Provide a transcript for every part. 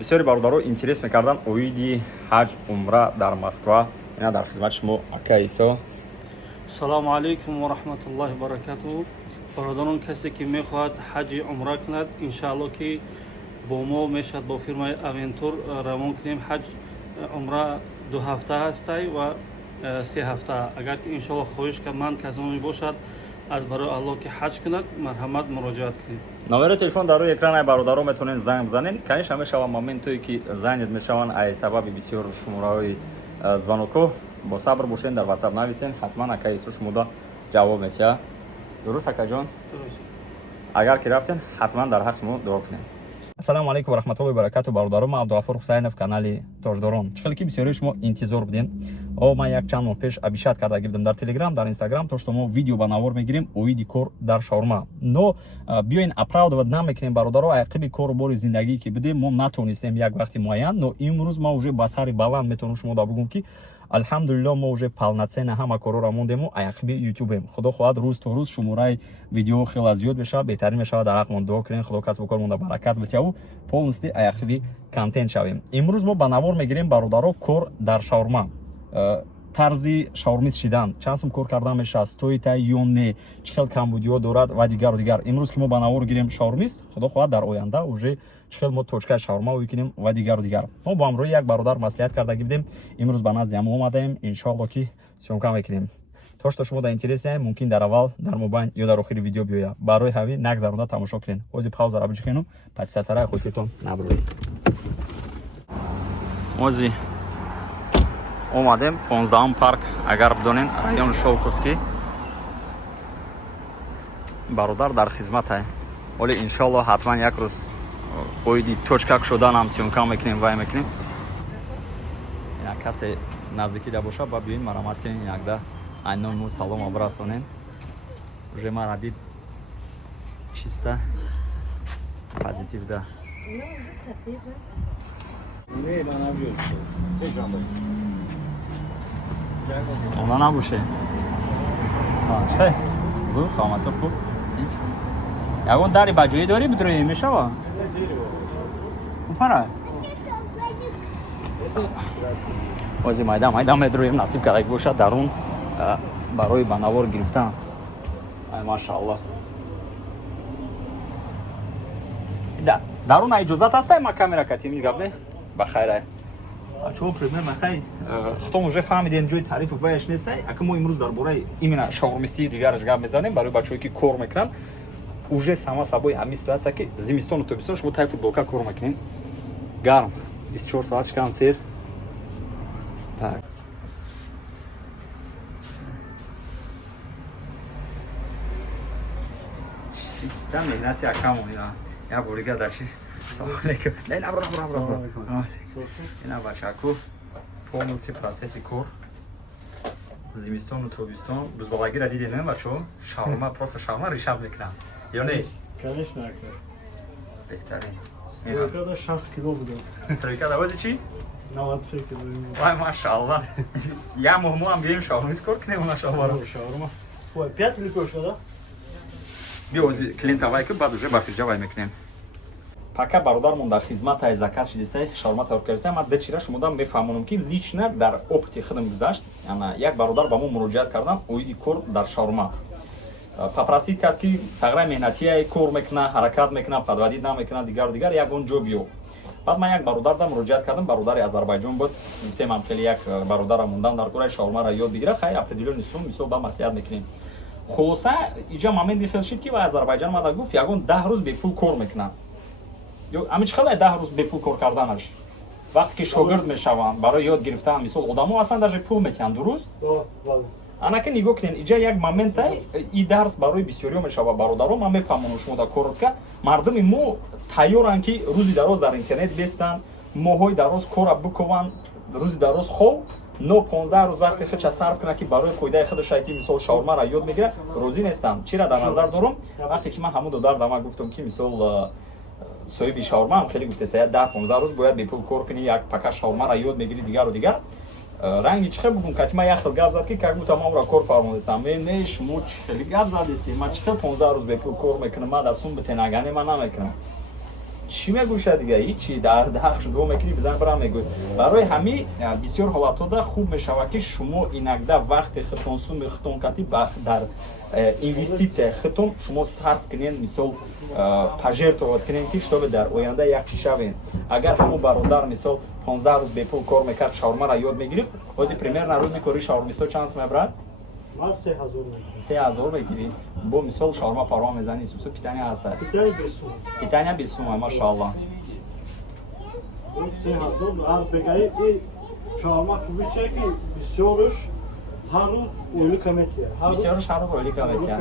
бисёри бародаро интерес мекардан оиди ҳаҷ умра дар Москва. Ина дар хизмати шумо ака Исо. Салому алейкум ва рахматуллоҳи ва баракатуҳу. Бародарон, касе ки мехоҳад ҳаҷи умра кунад, иншаалло ки бо мо мешавад, бо фирмаи Авентур равон кунем. ҳаҷ умра 2 ҳафта ҳастай ва 3 ҳафта. Агар ки иншаалло хоҳиш манд касоне бошад аз барои Аллоҳ ки ҳаҷ кунад, марҳамат муроҷиат кунед. номери телефон дар рӯи экрани бародаро метавонед занг бизанед. Каниша мешава моментое ки занед мешаванд ай сабаби бисёр шумораҳои звонокҳо бо сабр бошед, дар WhatsApp нависен, ҳатман ака Исо шумода ҷавоб метиҳад. Дуруст акаҷон? Агар ки рафтен ҳатман дар ҳақ шумо дуо кунем. Ассалому алейкум ва рахматуллоҳи ва баракатуҳу бародаром. Абдуғафур Ҳусайнов, канали Тоҷдорон. Чӣ хеле ки бисёри шумо интизор будем. Ман як чанд моҳ пеш абишат карда будем дар Telegram, дар Instagram, то што мо видео ба навор мегирем оиди кор дар шаурма. Но биёин оправдовать намекунем бародаро, айқиби кору бори зиндагӣ ки будем, мо натонистем як вақти муайян, но имрӯз ма уже ба сари баланд метавонам шумо да бигӯм ки алҳамдулиллоҳ мо уже полноценна ҳама корора мондему, айқиби ютубем. Худо хоҳад рӯз то рӯз шумораи видео хеле зиёд бешавад, беҳтарин мешавад. дар ҳақ мон дуо кунем, худо касбу кормонда баракат битияву полностью айқиби контент шавем. Имрӯз мо ба навор мегирем бародаро кор дар шаурма. тарзи шаурмист шидан, чанд сум кор кардан мешавад, стоита ё не, чӣ хел камбудиҳо дорад ва дигару дигар. Имрӯз ки мо ба навор гирем шаурмист, худо хоҳад дар оянда уже чӣ хел мо точкаи шаурма ӯйкунем ва дигару дигар. Мо бо ҳамроҳи як бародар маслиҳат кардаги будем, имрӯз ба назди ҳама омадаем, иншоалло ки сёмка мекунем. То што шумо да интересе мумкин дар аввал, дар мобайн ё дар охири видео биёяд. Барои ҳавӣ нагзаронда тамошо кунед. Ози пауза ра биҷихенум, подписатсараи худтон набуред. Ози омадем 15 парк, агар бидонен район Шовковский. Бародар дар хизмате. Оле иншалло ҳатман як рӯз оиди точка шуданам сёмка мекунем, вай мекунем. Ина касе наздикӣ да боша ба биёин марамат кунем, якда айному салом абрасонен. Уже мара дид чиста позитив да. Не, ман набиёд. Бежам бош. Она набуше. Саша. Зу саломатӣ хуб. Тинч. Ягон дари ба ҷои дори бидрои мешава? Упара. Ози майда медроим насиб карда бошад дарун барои ба навор гирифтан. Ай машааллоҳ. Да, дарун иҷозат ҳастай ма камера катими гап не? Ба хайр. Чого проблема хай? Хто уже фаҳмиден ҷои тарифу ваяш нестай? Ака мо имрӯз дар бораи именно шаурмистии дигараш гап мезанем барои бачаҳое ки кор мекунанд. Уже сама собой ҳамин ситуация ки зимистону тобистон шумо тай футболка кор мекунед. Гарм 24 соат шикам сер. Так. Систем меҳнати акамон ина. Я борига даши. Салом алейкум. Не, набро. Ина бачаку полностью процесси кор. Зимистону тобистон рӯзбалагира дидем не бачаҳо? Шаурма просто шаурма решаб мекунанд. Ё не? Конечно. Беҳтарин. Стройкада 60 кило будем. Стройкада ози чӣ? 93 кило. Вай машааллоҳ. Я моҳ мо ҳам биёем шаурмист кор кунем на шаурма. Шаурма. Ой, 5 литошка, да? Биё ози клиента вай ки баъд уже ба фиҷа вай мекунем. Пока бародармон дар хизматай заказ шидистай шаурма тайёр кардем, ман дечира шумода мефаҳмонам ки лично дар опити худам гузашт, яна як бародар ба мо муроҷиат кардан оиди кор дар шаурма. Попросид кард ки саграи меҳнатие кор мекуна, ҳаракат мекуна, подводид намекуна, дигару дигар ягон ҷо биё. Баъд ман як бародарда муроҷиат кардам, бародари Азарбайҷон буд. Гуфтем ҳамхели як бародара мондан дар кораи шаурмаро ёд бигира, хай определённый сум мисол ба маслиҳат мекунем. Хулоса иҷа моменти хел шид ки ва Азарбайҷон мада гуфт ягон 10 рӯз бепул кор мекуна. Ами чӣ хеле 10 рӯз бепул кор карданаш? Вақте ки шогирд мешаванд барои ёд гирифтан мисол одамо аслан даже пул метиҳанд, дуруст? Анаки нигоҳ кунед, иҷа як моментай и дарс барои бисёриҳо мешава бародаро. Ман мефаҳмонам шумо дар коротка мардуми мо тайёранд ки рӯзи дароз дар интернет бестанд, моҳҳои дароз кора бикованд, рӯзи дароз хов, но 15 рӯз вақте хича сарф кунад ки барои фоидаи худашай ки мисол шаурмаро ёд мегирад, розӣ нестанд. Чиро дар назар дорам? Вақте ки ман ҳамун додарам гуфтам ки мисол соҳиби шаурма хеле гуфтеса 10-15 рӯз бояд бепул кор кунӣ, як пака шаурмаро ёд мегирӣ дигару дигар. ранги чӣ хел бигум кати ман як хел гап зад ки как будто ман ро кор фармудесам. Не шумо чӣ хели гап задесӣ? Ман чӣ хел 15 рӯз бепул кор мекунам? Ман дастум битен агане ман намекунам. چی میگوشه دیگه هیچی در حقش دو میکنی بزن برام میگوی برای همین بسیار حالات خوب میشود که شما اینکده وقت خودتون سوم خودتون کتی در اینوستیسیون خودتون شما صرف کنین مثال پاژرتوات کنین که شما در آینده یک چیز شوین اگر همون برادر مثال 15 روز به پول کار میکرد شاورما را یاد میگیری واسه پریمیر روزی کاری شاورمیستو چانس میبرد من 3000 میگیرم 3000 بگیری با مثال شاورما پارو میزنی سوسو پیتانی هست پیتانی بسون پیتانی بیسوم ماشاءالله اون 3000 از بگیری این شاورما خوبی چه که بسیارش هر روز اولی کمیتیه بسیارش هر روز اولی کمیتیه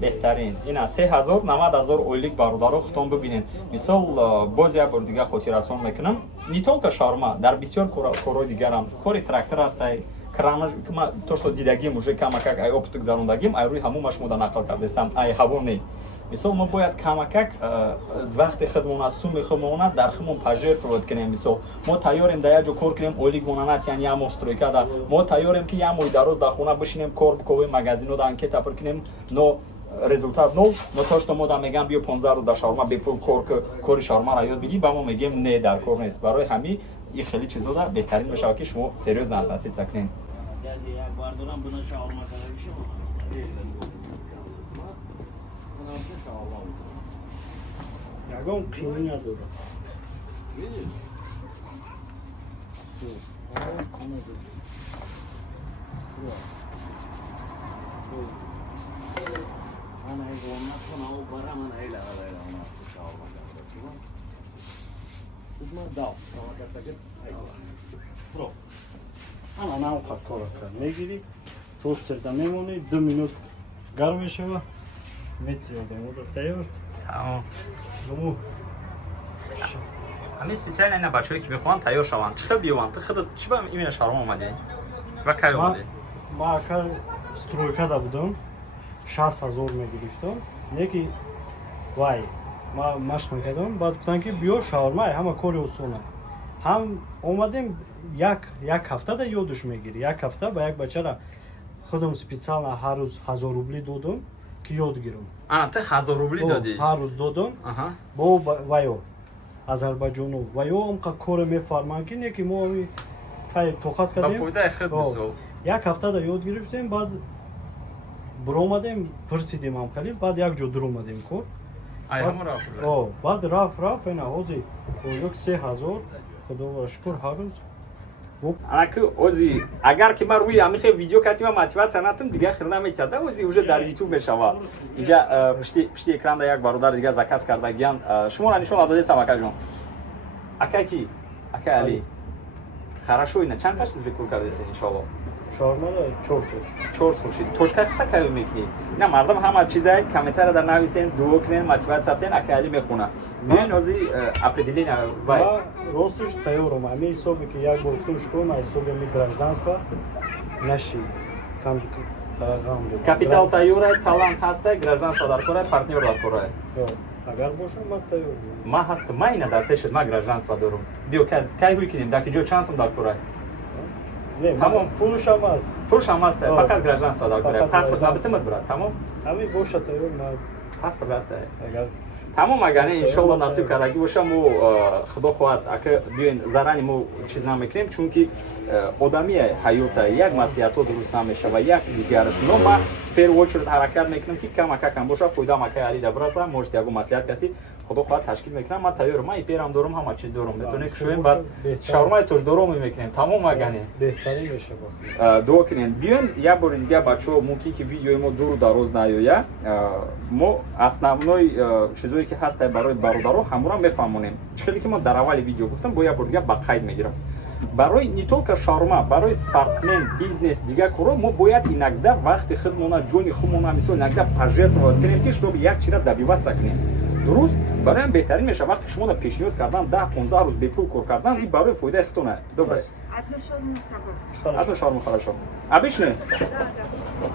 بهترین این 3000 90000 اولیک برادرو ختم ببینین مثال باز یک بار دیگه خاطررسان میکنم نیتولکا شاورما در بسیار کارهای دیگر هم کاری تراکتور است то, что дидагим уже камакак ай опыт гзарундагим ай руи ҳамун машмуда нақл кардастам ай ҳаво не мисол мо бояд камакак вақти худмона суми худмона дар худмон пажертовод кунем мисол мо тайёрем да як ҷо кор кунем олик монанат яъни як моҳ стройка да мо тайёрем ки як моҳи дароз дар хона бишинем кор биковем магазинода анкета пур кунем но результат нол но то что мо да мегам биё 15 рӯз дар шаурма бепул кори шаурмаро ёд бигир ба мо мегем не дар кор нест барои ҳамин ин хеле чизода беҳтарин мешавад ки шумо серёзно инвеститсия кунед ягон қими надора ана навқат кора кард мегири тостерда мемонӣ 2 минут гарм мешава метиёдем ода тайёр тамом ҳамин специально ина бачаҳое ки мехоҳанд тайёр шаванд чӣ хел биёванд ту худат чӣ ба имена шаурма омадӣ ва кай омадӣ ман ака стройкада будам 60,000 мегирифтам неки вай ман машқ мекардам баъд гуфтанд ки биё шаурма ҳама кори осона ҳам омадем як ҳафтада ёдаш мегирӣ як ҳафта ба як бачара худам специально ҳар рӯз 1000 рубли додам ки ёд гирам ана ту 1000 рубли додӣ ҳар рӯз додам бо ваё азарбайҷоно ваё амқа коре мефарманд ки неки мо кай тоқат кардем ба фоидаи худ мисол як ҳафтада ёд гирифтем баъд биромадем пурсидем амқали баъд як ҷо дуромадем кор ай ҳамон рафт баъд рафт ина ҳозир як 3000 худоро шукр ҳар рӯз анаки ози агар ки ман рӯи ҳамин хел видео катима мотиватсия натам дига хел наметарда ози уже дар ютуб мешава инҷа пишти экран як бародар дига заказ кардагиян шуморо нишон додесам акаҷон ака ки ака али хорошо ина чанд кашт уже кор кардаси иншоалло шаурмаро 4 сол шид точка хита кайо мекунӣ ина мардам ҳама чиза комментария дар нависен дуо кунен мотиватсия тен ака али мехона мен ози определение вай ростиш тайёрам ҳамин ҳисобе ки як бор гуфтам шукрона ҳисоби ҳамин гражданства наши капитал тайёрай талант ҳастай гражданство дар корай партнёр дар корай агар бошам ман тайёр ман ҳастам ман ина дар пешат ман гражданство дорам биё кай рӯй кунем дар ки ҷо чансам дар корай тамом пулшам аст фақат гражданство дар корай паспорт набисемат бурад тамом ҳамин боша тайёр ман паспорт ҳастай тамом агар не иншоалло насиб кардаги боша мо худо хоҳад ака биёен зарани мо чиз намекунем чунки одамия ҳаёта як маслиҳатҳо дуруст намешава як дигараш но ман первую очередь ҳаракат мекунам ки камакакам боша фоидаам акаи алида бираса можете ягон маслиҳат кати худо хоҳад ташкил мекунам ман тайёрам ман иперам дорам ҳама чиз дорам метавонем шуем баъд шаурмаи тӯшдоромо мекунем тамом агане беҳтарин мешава дуо кунем биёен як бори дига бачаҳо мумкин ки видеои мо дуру дароз наёяд мо основной чизое ки ҳастай барои бародаро ҳамура мефаҳмонем чӣ хеле ки мо дар аввали видео гуфтам бо як бор дига ба қайд мегирам барои не только шаурма барои спортсмен бизнес дига коро мо бояд инакда вақти худмона ҷони худмона мисол инакда пожертвовать кунем ки чтобы як чира добиваться кунем дуруст бароям беҳтарин мешавад вақти шумо пешниҳод кардан 10-15 рӯз бепул кор кардан ин барои фоидаи худтона добре одну шаурму хорошо обычную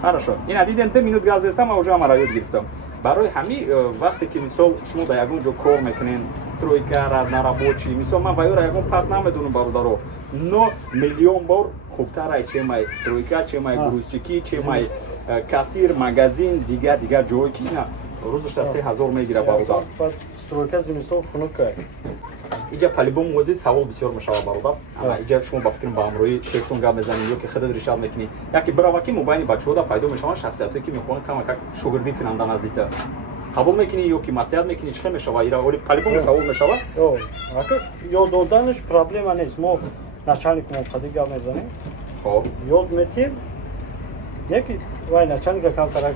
хорошо ина дидем 2 минут гап застам ма уже ҳамаро ёд гирифтам барои ҳамин вақте ки мисол шумо дар ягон ҷо кор мекунед стройка разнорабочий мисол ман ваёра ягон пас намедонам бародаро но миллион бор хубтарай чемай стройка чемай грузчики чемай кассир магазин дигар ҷое ки ина рӯзашта 3000 мегира бародар стройка зимистон хунук кард. اینجا پلیبون موزی سوال بسیار مشابه برادر. اما اینجا شما با فکر با امروزی شیفتون گام میزنید یا که خدمت ارشاد میکنی. یکی برای وقتی مبانی بچه‌ها دا پیدا میشن شخصیتی که میخوان کم شوگردی کنند نزدیکتر. قبول میکنی یا که مصلحت میکنی چه میشوه ایرا ولی پلیبون سوال میشوه. اوه اگر یاد دادنش پرابلم نیست. ما начальник مقدم گام میزنیم. خب یاد میتیم. یکی وای начальник کم ترک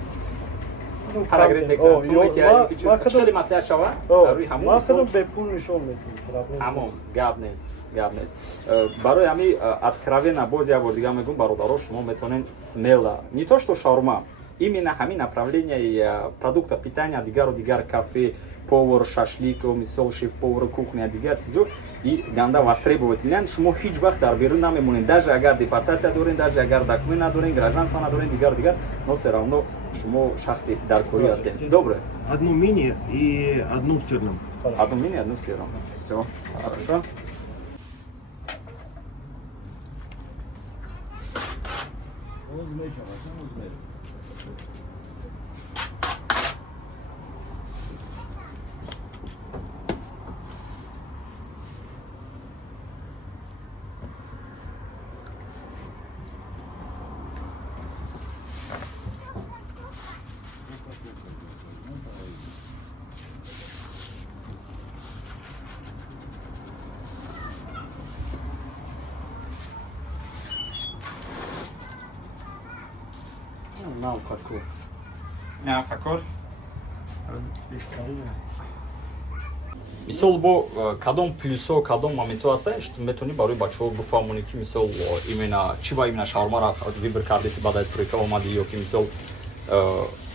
پاراگراف میکنه. سومیتی که چه مصلحت شوه؟ روی همون. ما خودم به پول نشون میدیم. همون گاب نیست. برای همین откровенно باز я دیگه میگم برادران شما میتونین смело не то что шаурма именно همین направление продукта питания دیگر кафе повар шашлик мисол шеф повар кухня دیگر چیزا и ганда востребователен шумо هیچ وقت در بیرون نمیمونین даже اگر депортация دارین даже اگر документ ندارین гражданство ندارین دیگر но все равно шумо шахси در Корея هستین. Добре. Одну мини и одну в сырном. Одну мини, одну в сырном. Все, хорошо. Нам какой? Не, какой? Мисол бо кадом плюсо, кадом моменту ҳастае, што метони барои бачаҳо буфаҳмонӣ ки мисол именно чӣ ва именно шаурмаро вибр кардӣ ки баъд аз стройка омадӣ ё ки мисол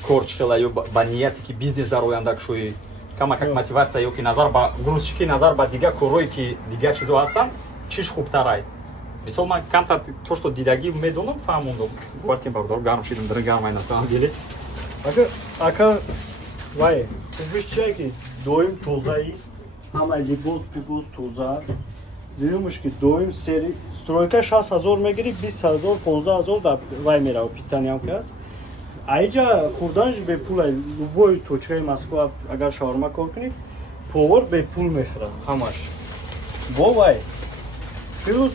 кор чӣ хела ё ба нияте ки бизнес дар оянда кушоӣ кама как мотивация ё ки назар ба грузчикӣ назар ба дигар корҳое ки дигар чизо ҳастанд чиш хубтарай. Мисол ман камтар то што дидагӣ медонам фаҳмондам. Балки бародар гарм шидам дар гармай на самом деле. Ака вай, ты вишчай ки доим тозаи ҳама либос пибос тоза. Дидумш ки доим сери стройка 60,000 мегири 20,000 15,000 да вай мерав питаниям кас. Айҷа хурданш бепулай любой точкаи Москва агар шаурма кор кунӣ повар бепул мехӯрад ҳамаш. Бо вай плюс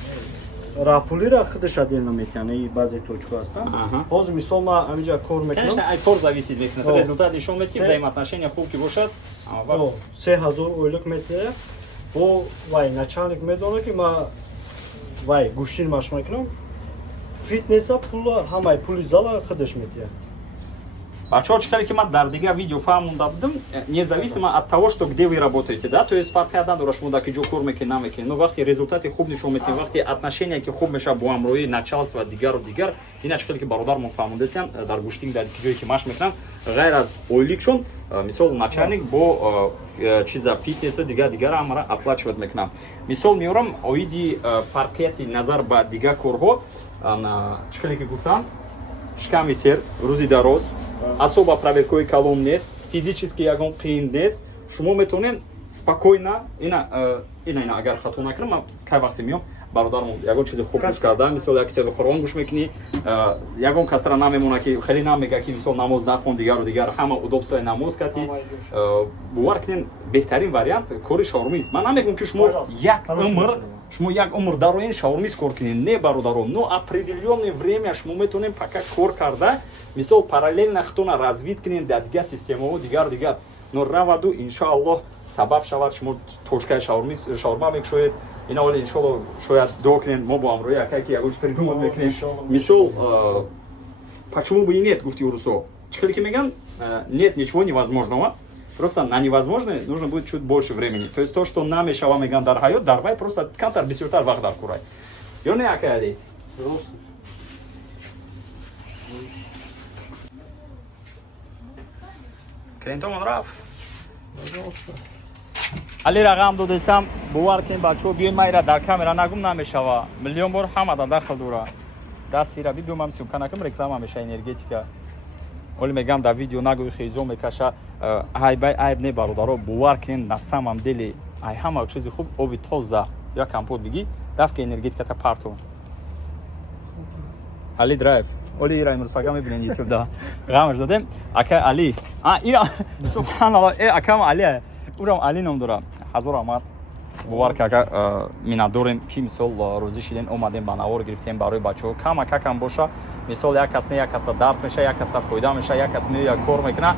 рапулира худаш отдельно метяне и баъзе точка ҳастанд. Ҳозир мисол ман ҳаминҷа кор мекунам. Конечно, ай кор зависит мекунад. Результат нишон медиҳад, взаимоотношения хуб ки бошад. 3000 ойлук метиҳад. Бо вай начальник медонад ки ман вай гӯштин машқ мекунам. Фитнеса пула ҳамаи пули зала худаш метиҳад. Бачаҳо чӣ кардем ки ман дар дигар видео фаҳмонда будам, независимо от того, что где вы работаете, да, то есть фарқият надорад шумо дар ки ҷо кор мекунед, намекунед, но вақте результати хуб нишон метиҳед, вақте отношение ки хуб мешавад бо ҳамроҳии начальства дигару дигар, ина чӣ кардем ки бародармон фаҳмондасиян дар гӯштин дар ҷое ки машқ мекунанд, ғайр аз ойликшон, мисол начальник бо чиза фитнеса дигар ҳамара оплачивать мекунам. Мисол меорам оиди фарқияти назар ба дигар корҳо, чӣ кардем ки гуфтам, шиками сер, рӯзи дароз, особо проверкои калон нест, физически ягон қиин нест. Шумо метавонед спокойно ина агар хато накунам, ман кай вақте меом бародармон ягон чизи хуб гӯш карда, мисол як китоби Қуръон гӯш мекунӣ, ягон касра намемона ки хеле намега ки мисол намоз нахон дигару дигар, ҳама удобствои намоз кати. бовар кунед беҳтарин вариант кори шаурмист. Ман намегӯям ки шумо як умр дароен шаурмист кор кунед, не бародарон, но определённое время шумо метавонед пока кор карда, мисол параллелно худтона развит кунед дар дигар системаҳо дигар. Но раваду иншоаллоҳ сабаб шавад шумо тошкаи шаурма мекушоед. Ина оли иншоаллоҳ шояд дуо кунед мо бо ҳамроҳи акай ки ягон чиз придумат мекунем. Мисол почему бы и нет, гуфти урусо. Чӣ кардем ки мегӯям нет ничего невозможного. Просто на невозможное нужно будет чуть больше времени. То есть то, что намешава мегӯям дар ҳаёт, дар вай просто камтар бисёртар вақт дар курай. Ё не акай али? Клиентомон рафт. али рақам додастам, бовар кунед бачаҳо биёед майра дар камера нагум намешава. Миллион бор ҳамада дахл дора. Дастира бидумам сумка накам реклама меша энергетика. Оли мегӯям дар видео нагӯи хизо мекаша. Айб не бародаро, бовар кунед на самом деле ай ҳама чизи хуб оби тоза ё компот бигӣ, дафка энергетиката парту. Али драйв. Оли ира имрӯз пака мебинед YouTube да. Ғамаш додем. Ака Али. Ира субҳаналлоҳ, акам Али. урам али ном дорам ҳазор омад бовар кага миннатдорем ки мисол рӯзи шидем омадем ба навор гирифтем барои бачаҳо камакакам боша мисол як кас не як каста дарс меша як каста фоида меша як кас меояд кор мекунад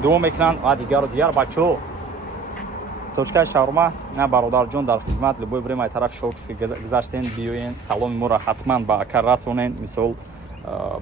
дуо мекунанд ва дигару дигар бачаҳо точкаи шаврма на бародарҷон дар хизмат любое время ай тарафи шокске гузаштен биёен саломи моро ҳатман ба ака расонен мисол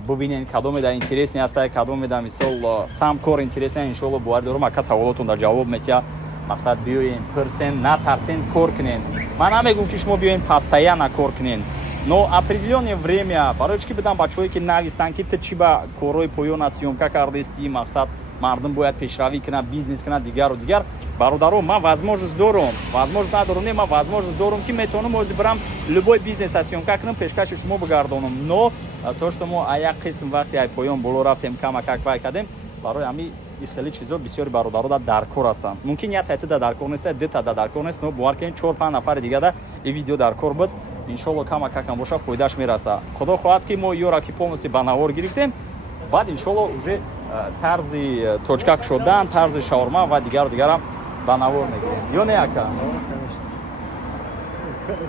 бубинен кадомеда интересни аста кадомеда мисол сам кор интересен иншоалло боварӣ дорам ака саволотон дар ҷавоб метия мақсад биёен пирсен натарсен кор кунен ман намегӯм ки шумо биёен постоянно кор кунен но определённое время барои чӣ ки бидам бачаҳое ки навистанд ки ту чӣ ба корҳои поёна съёмка кардастӣ мақсад мардум бояд пешравӣ кунад бизнес кунад дигару дигар бародаро ман возможност дорам возможност надорам не ман возможност дорам ки метавонам ҳозир барам любой бизнеса съёмка кунам пешкаши шумо бигардонам но то что мо як қисм вақти ай поён боло рафтем камакак вай кардем барои ҳамин хеле чизо бисёри бародаро дар кор ҳастанд мумкин як тайта дар кор нест ду тайта дар кор нест но бовар кунед 4-5 нафари дигада и видео дар кор буд иншоалло камакакам боша фоидааш мераса худо хоҳад ки мо ёра ки полностью ба навор гирифтем баъд иншоалло уже тарзи точка кушодан тарзи шаурма ва дигару дигарам ба навор мегирем ё не ака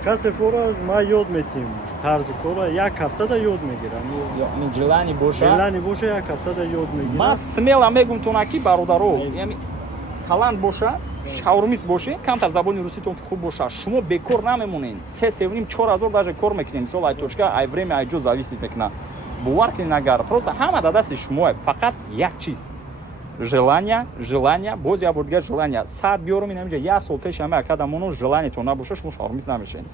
касе фора ма ёд метим тарзи кора як ҳафтада ёд мегирам желани боша желани боша як ҳафтада ёд мегирам ман смела мегум тонаки бародаро яъне талант боша шаурмист бошед камтар забони руситон ки хуб боша шумо бекор намемонед 3-4 даже кор мекунем мисол ай точка ай время ай ҷо зависит мекунад бовар кунед нагар просто ҳама дар дасти шумо фақат як чиз желания боз як бор дигар желания сад биёрум ин ҳаминҷа як сол пеш ҳама ака дамоно желаниятон набоша шумо шаурмист намешед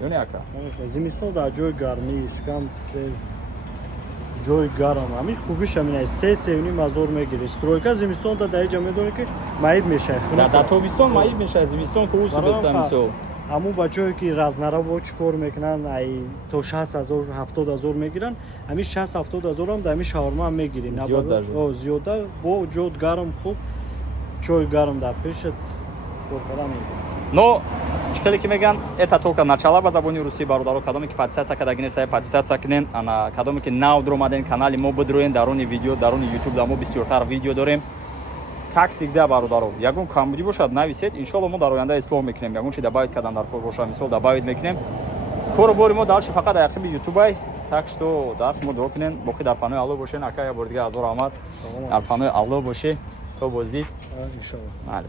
ё не ака зимистон дар ҷои гармӣ шикам ҷои гарм ҳамин хубиш ҳамин 3-3.5 мегирӣ стройка зимистонда дар иҷа медонӣ ки маиб мешавад дар тобистон маиб мешавад зимистон ки усубеста мисол ҳамун бачаҳое ки разнарабо чӣ кор мекунанд ай то 60,000-70,000 мегиранд ҳамин 60-70,000 дар ҳамин шаурма ҳам мегирӣ зиёда бо ҷод гарм хуб чой гарм дар пешат коркарда мегирӣ но чикеле ки меган это только начало ба забони русӣ бародаро кадоме ки подписатсия кардаги нестае подписатсия кунен ана кадоме ки нав дромаден канали мо бидроен дарони видео дарони ютуб дар мо бисёртар видео дорем как всегда бародаро ягон камбудӣ бошад нависед иншоалло мо дар оянда ислоҳ мекунем ягон чи добавит кардан дар кор бошад мисол добавит мекунем кору бори мо далчи фақат дар яқиби ютубай так что даст мо дуо кунен боқӣ дар панои алло бошен ака я бор дигар ҳазор омад дар панои алло боше то боздид иншоалло